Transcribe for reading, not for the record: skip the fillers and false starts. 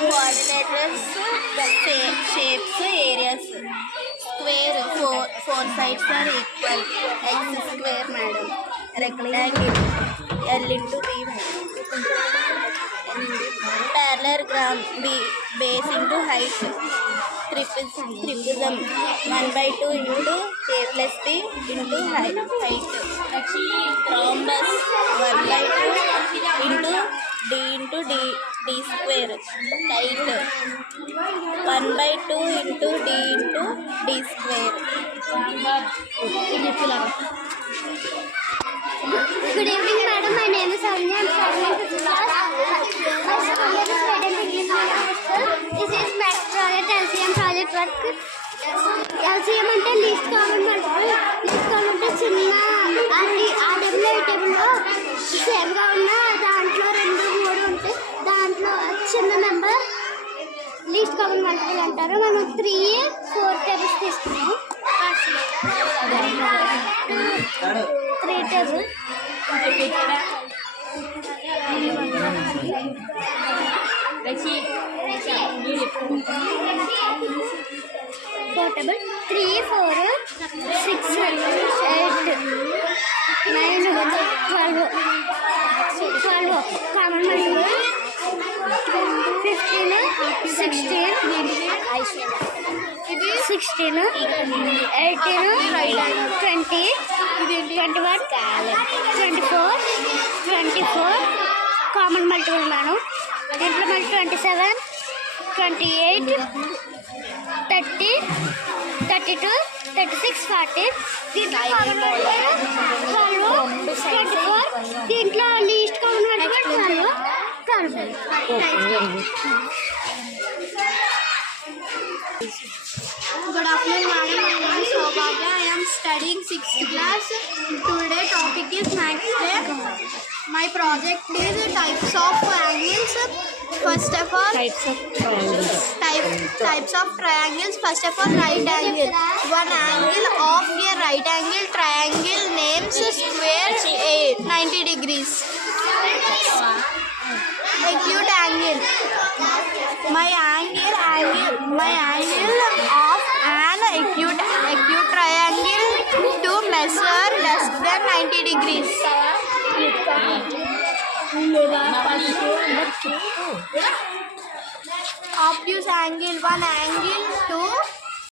coordinators, shapes, areas. Square, four sides are equal. X square, madam. Rectangle, L into B, madam. Parallelogram, base into height. Trapezium, 1/2 into A plus B into height. Rhombus, 1/2 into D square. Kite, 1/2 into D into D square. Good evening, madam. My name is Anya. I'm studying in 5th class. My school name is Frederick English Medium School. This is math project, LCM project work. LCM అంటే least common multiple. Least common అంటే చిన్న ఆ టేబుల్లో సేమ్గా ఉన్న దాంట్లో 2, 3 ఉంటాయి. దాంట్లో చిన్న నెంబర్ లీస్ట్ కామన్ మల్టిపుల్ అంటారు. మనం 3, 4 టేబుల్స్ తీసుకున్నాం. 3 table portable 3, 4, 6, 8, 9, 12 common multiple 15, 16, 18, 20, 21, 24 common multiple manu. దీంట్లో మళ్ళీ 27, 28, 30, 32, 36, 40. దీంట్లో కామన్ మల్టిపుల్ 12, 24. దీంట్లో least common multiple 12. Good afternoon, madam. My name is Sobhavya. I am studying 6th class. Today topic is Max Day. My project is types of angles. First of all, types of triangles. First of all, right angle. One angle of a right angle triangle names square 90 degrees. Acute angle. My angle of an acute triangle to measure less than 90 degrees. Obtuse angle, one angle to